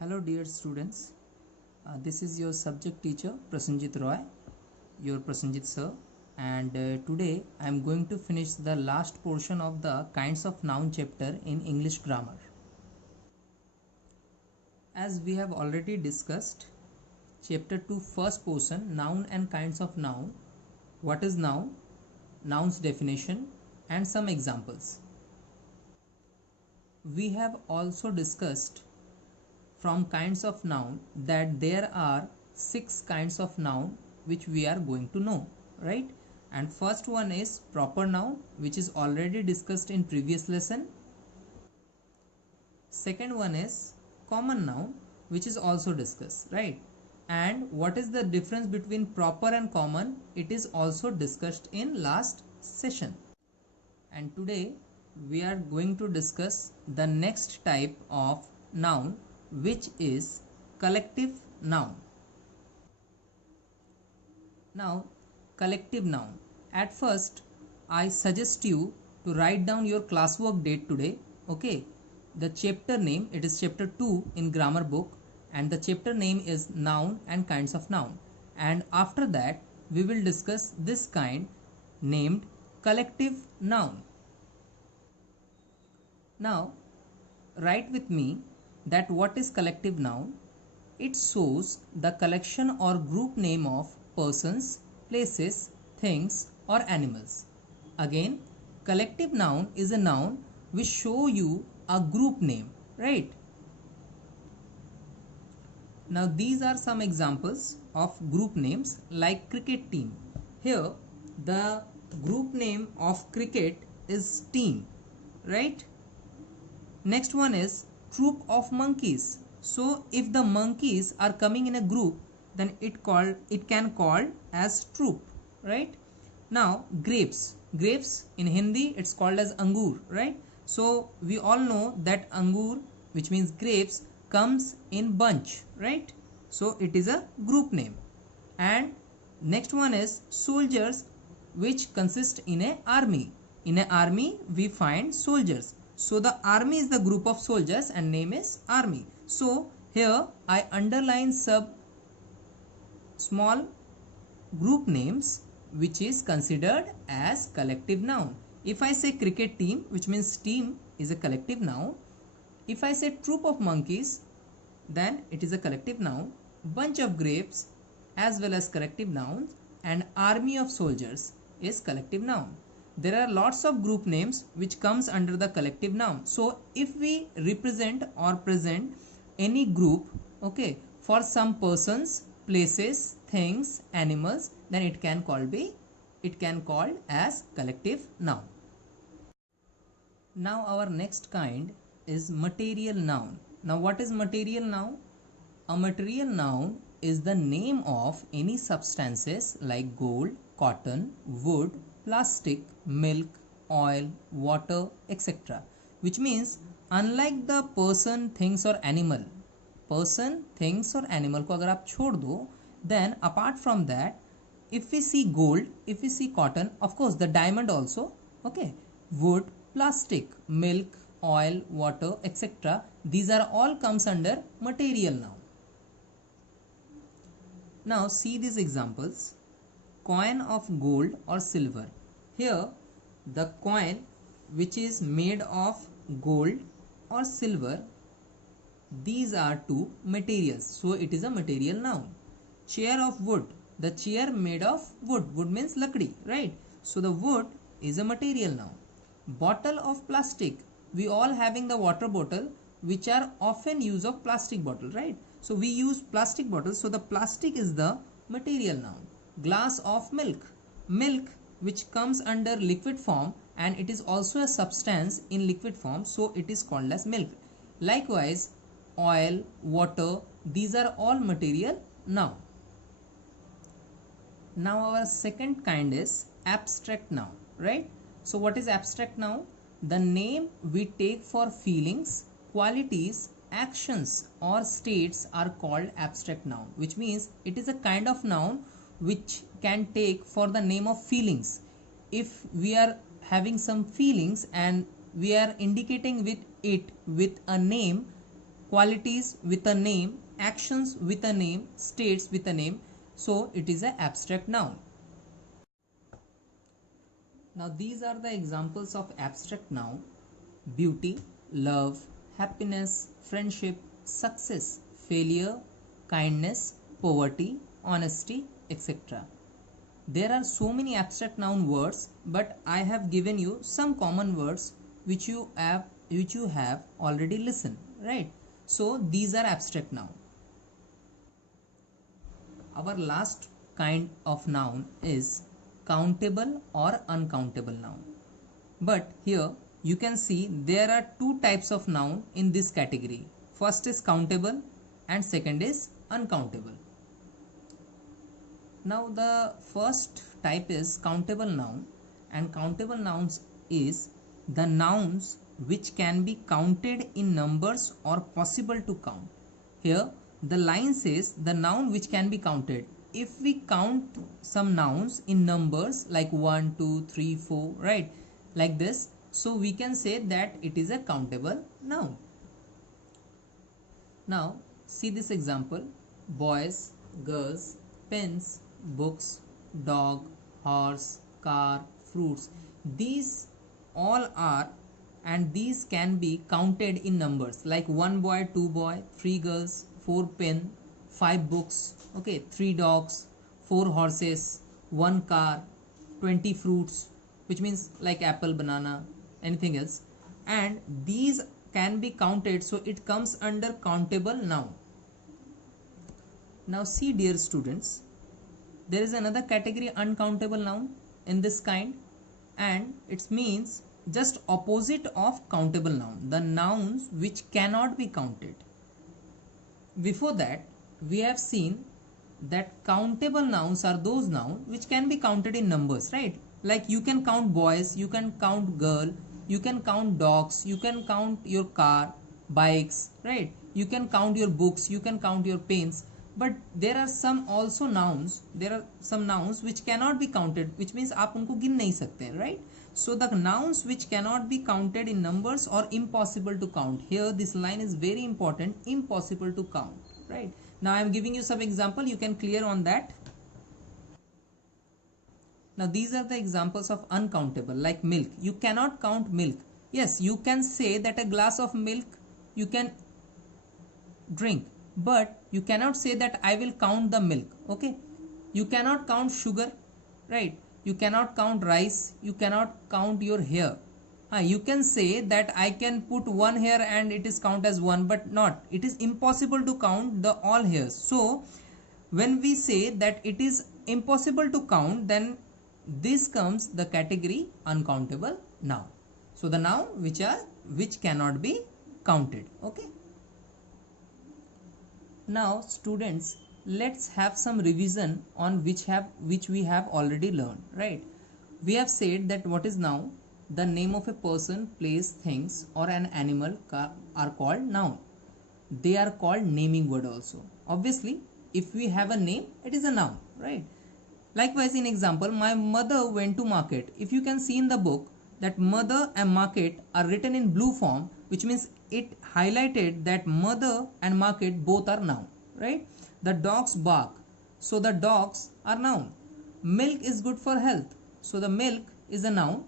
Hello dear students, this is your subject teacher Prasenjit Roy, your Prasenjit sir, and today I am going to finish the last portion of the kinds of noun chapter in English grammar. As we have already discussed, chapter 2 first portion, noun and kinds of noun, what is noun, noun's definition and some examples. We have also discussed from kinds of noun that there are 6 kinds of noun which we are going to know, right? And first one is proper noun, which is already discussed in previous lesson. Second one is common noun, which is also discussed, right? And what is the difference between proper and common? It is also discussed in last session. And today we are going to discuss the next type of noun, which is collective noun. Now, collective noun. At first, I suggest you to write down your classwork date today. Okay, the chapter name, it is chapter 2 in grammar book, and the chapter name is noun and kinds of noun. And after that, we will discuss this kind named collective noun. Now, write with me that what is collective noun? It shows the collection or group name of persons, places, things or animals. Again, collective noun is a noun which show you a group name, right? Now these are some examples of group names like cricket team. Here the group name of cricket is team, right? Next one is troop of monkeys. So if the monkeys are coming in a group, then it can called as troop, right? Now grapes in Hindi it's called as angur, right? So we all know that angur, which means grapes, comes in bunch, right? So it is a group name. And next one is soldiers, which consist in a army. In an army we find soldiers. So the army is the group of soldiers and name is army. So here I underline some small group names which is considered as collective noun. If I say cricket team, which means team is a collective noun. If I say troop of monkeys, then it is a collective noun. Bunch of grapes as well as collective nouns, and army of soldiers is collective noun. There are lots of group names which comes under the collective noun. So if we represent or present any group, okay, for some persons, places, things, animals, then it can called as collective noun. Now our next kind is material noun. Now what is material noun? A material noun is the name of any substances like gold, cotton, wood, plastic, milk, oil, water, etc. Which means unlike the person, things or animal, person, things or animal को अगर आप छोड़ दो, then apart from that, if we see gold, if we see cotton, of course the diamond also, okay, wood, plastic, milk, oil, water, etc. These are all comes under material noun. Now see these examples. Coin of gold or silver. Here the coin which is made of gold or silver, these are two materials, so it is a material noun. Chair of wood, the chair made of wood, wood means lakdi, right? So the wood is a material noun. Bottle of plastic, we all having the water bottle which are often use of plastic bottle, right? So we use plastic bottles, so the plastic is the material noun. Glass of milk, milk which comes under liquid form and it is also a substance in liquid form, so it is called as milk. Likewise oil, water, these are all material noun. Now our second kind is abstract noun, right? So what is abstract noun? The name we take for feelings, qualities, actions or states are called abstract noun, which means it is a kind of noun which can take for the name of feelings. If we are having some feelings and we are indicating with it with a name, qualities with a name, actions with a name, states with a name. So it is an abstract noun. Now these are the examples of abstract noun: beauty, love, happiness, friendship, success, failure, kindness, poverty, honesty, etc. There are so many abstract noun words, but I have given you some common words which you have already listened, right? So these are abstract noun. Our last kind of noun is countable or uncountable noun. But here you can see there are two types of noun in this category. First is countable and second is uncountable. Now the first type is countable noun, and countable nouns is the nouns which can be counted in numbers or possible to count. Here the line says the noun which can be counted. If we count some nouns in numbers like 1, 2, 3, 4, right, like this, so we can say that it is a countable noun. Now see this example: boys, girls, pens, books, dog, horse, car, fruits. These all are, and these can be counted in numbers like 1 boy, 2 boy, 3 girls, 4 pen, 5 books, okay, 3 dogs, 4 horses, 1 car, 20 fruits, which means like apple, banana, anything else, and these can be counted, so it comes under countable noun. Now see, dear students, there is another category, uncountable noun, in this kind, and it means just opposite of countable noun, the nouns which cannot be counted. Before that we have seen that countable nouns are those nouns which can be counted in numbers, right? Like you can count boys, you can count girl, you can count dogs, you can count your car, bikes, right? You can count your books, you can count your pens. But there are some also nouns, there are some nouns which cannot be counted, which means आप उनको गिन नहीं सकते, right? So the nouns which cannot be counted in numbers or impossible to count. Here this line is very important, impossible to count, right? Now I am giving you some example, you can clear on that. Now these are the examples of uncountable, like milk. You cannot count milk. Yes, you can say that a glass of milk you can drink, but you cannot say that I will count the milk, okay? You cannot count sugar, right? You cannot count rice, you cannot count your hair. You can say that I can put one hair and it is count as one, but not. It is impossible to count the all hairs. So when we say that it is impossible to count, then this comes the category uncountable noun. So the noun which cannot be counted, okay? Now students, let's have some revision on which we have already learned, right? We have said that what is noun? The name of a person, place, things or an animal are called noun. They are called naming word also. Obviously if we have a name, it is a noun, right? Likewise, in example, my mother went to market. If you can see in the book that mother and market are written in blue form, which means it highlighted that mother and market both are noun, right? The dogs bark, so the dogs are noun. Milk is good for health, so the milk is a noun.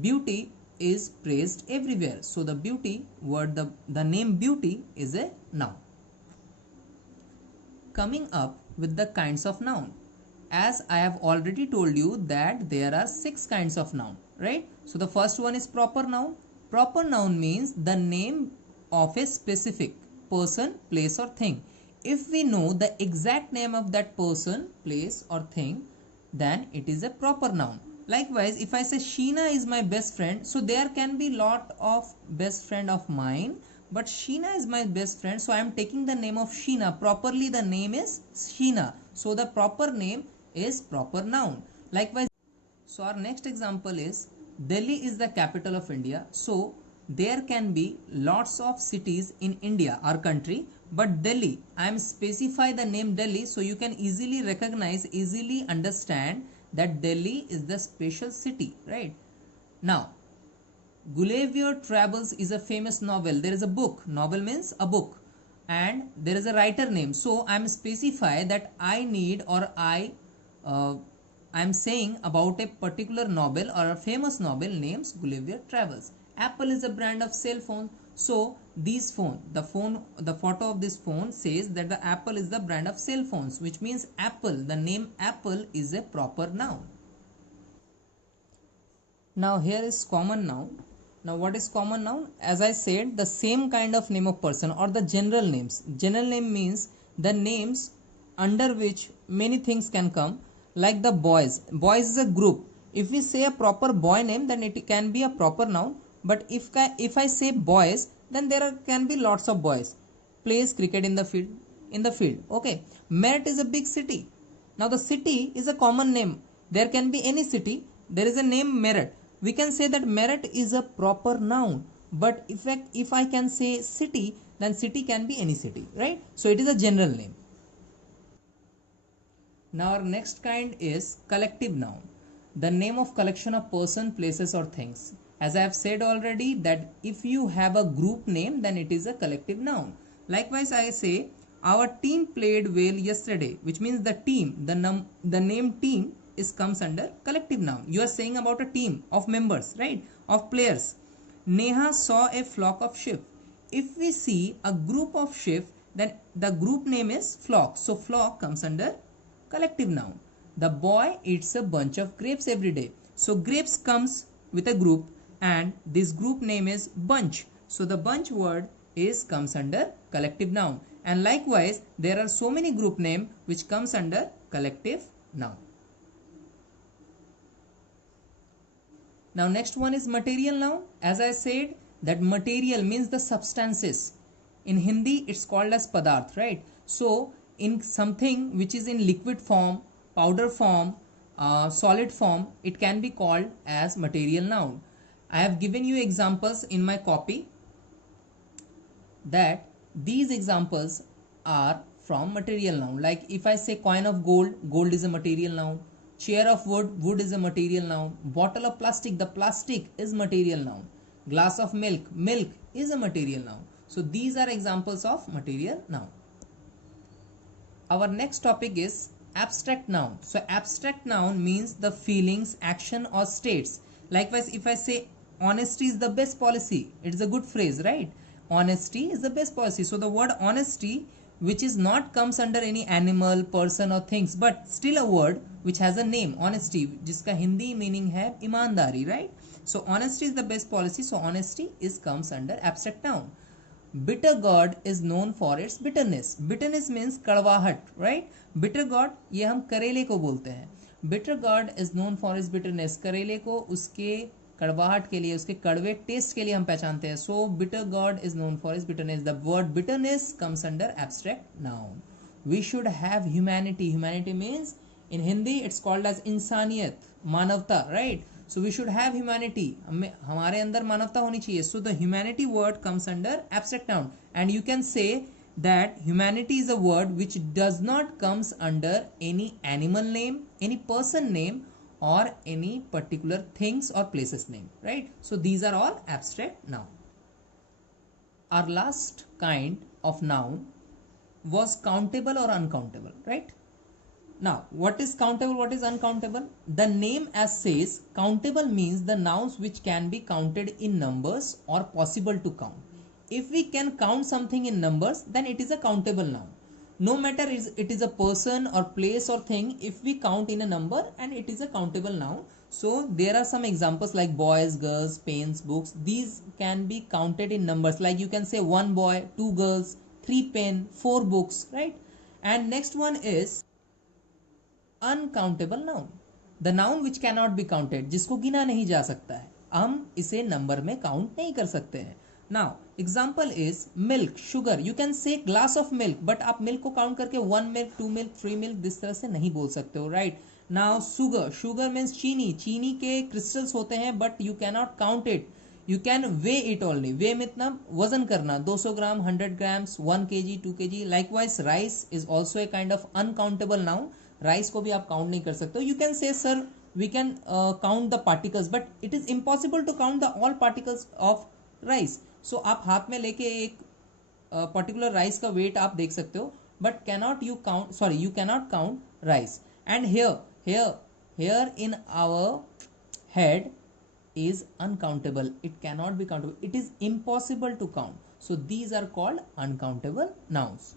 Beauty is praised everywhere, so the beauty word, the name beauty is a noun. Coming up with the kinds of noun. As I have already told you that there are 6 kinds of noun, right? So the first one is proper noun. Proper noun means the name of a specific person, place or thing. If we know the exact name of that person, place or thing, then it is a proper noun. Likewise, if I say Sheena is my best friend, so there can be lot of best friend of mine, but Sheena is my best friend, so I am taking the name of Sheena. Properly the name is Sheena, so the proper name is proper noun. Likewise, so our next example is Delhi is the capital of India. So there can be lots of cities in India, our country, but Delhi, I am specify the name Delhi, so you can easily recognize, easily understand that Delhi is the special city, right? Now Gulliver Travels is a famous novel. There is a book. Novel means a book. and there is a writer name, so I'm specify that I need or I'm saying about a particular novel or a famous novel names Gulliver Travels. Apple is a brand of cell phone, so these the photo of this phone says that the Apple is the brand of cell phones, which means Apple, the name Apple is a proper noun. Now here is common noun. Now what is common noun? As I said, the same kind of name of person or the general names. General name means the names under which many things can come, like the boys. Boys is a group. If we say a proper boy name, then it can be a proper noun. But if I say boys, then can be lots of boys. Plays cricket in the field. Okay. Meerut is a big city. Now the city is a common name. There can be any city. There is a name Meerut. We can say that Meerut is a proper noun, but if I can say city, then city can be any city, right? So it is a general name. Now our next kind is collective noun, the name of collection of person, places or things. As I have said already that if you have a group name, then it is a collective noun. Likewise, I say our team played well yesterday, which means the team, the name team comes under collective noun. You are saying about a team of members, right? Of players. Neha saw a flock of sheep. If we see a group of sheep, then the group name is flock. So flock comes under collective noun. The boy eats a bunch of grapes every day. So grapes comes with a group and this group name is bunch. So the bunch word comes under collective noun. And likewise, there are so many group name which comes under collective noun. Now next one is material noun. As I said that material means the substances. In Hindi it's called as padarth, right? So in something which is in liquid form, powder form, solid form, it can be called as material noun. I have given you examples in my copy that these examples are from material noun. Like if I say coin of gold, gold is a material noun. Chair of wood, wood is a material noun. Bottle of plastic, the plastic is material noun. Glass of milk, milk is a material noun. So these are examples of material noun. Our next topic is abstract noun. So abstract noun means the feelings, action or states. Likewise, if I say honesty is the best policy, it is a good phrase, right? Honesty is the best policy. So the word honesty, which is not comes under any animal, person or things, but still a word which has a name, honesty, जिसका Hindi meaning है ईमानदारी, right? So honesty is the best policy. So honesty comes under abstract noun. Bitter gourd is known for its bitterness. Bitterness means कड़वाहट, right? Bitter gourd ये हम करेले को बोलते हैं. Bitter gourd is known for its bitterness. करेले को उसके कड़वाहट के लिए, उसके कड़वे टेस्ट के लिए हम पहचानते हैं. So bitter gourd is known for its bitterness. The word bitterness comes under abstract noun. We should have humanity. Humanity means in Hindi it's called as इंसानियत, मानवता, right? So we should have humanity. हमारे अंदर मानवता होनी चाहिए. So the humanity word comes under abstract noun. And you can say that humanity is a word which does not comes under any animal name, any person name or any particular things or places name, right? So these are all abstract noun. Our last kind of noun was countable or uncountable, right? Now, what is countable, what is uncountable? The name as says, countable means the nouns which can be counted in numbers or possible to count. If we can count something in numbers, then it is a countable noun. No matter it is a person or place or thing, if we count in a number and it is a countable noun. So there are some examples like boys, girls, pens, books. These can be counted in numbers. Like you can say 1 boy, 2 girls, 3 pen, 4 books, right? And next one is uncountable noun. The noun which cannot be counted, जिसको गिना नहीं जा सकता है, हम इसे number में count नहीं कर सकते हैं. Now example is milk, sugar. You can say glass of milk, but आप milk को काउंट करके 1 milk, 2 milk, 3 milk दिस तरह से नहीं बोल सकते हो, right? Now sugar, sugar means चीनी. चीनी के crystals होते हैं, but you cannot count it. You can weigh it only. weigh मतलब वजन करना, 200 ग्राम, 100 grams, 1 kg, 2 kg. Likewise rice is also a kind of uncountable noun. Rice को भी आप काउंट नहीं कर सकते हो. You can say sir we can count the particles, but it is impossible to count the all particles of rice. So आप हाथ में लेके एक पर्टिकुलर राइस का वेट आप देख सकते हो, but cannot you count, sorry you cannot count rice. And hair in our head is uncountable, it cannot be countable, it is impossible to count, so these are called uncountable nouns.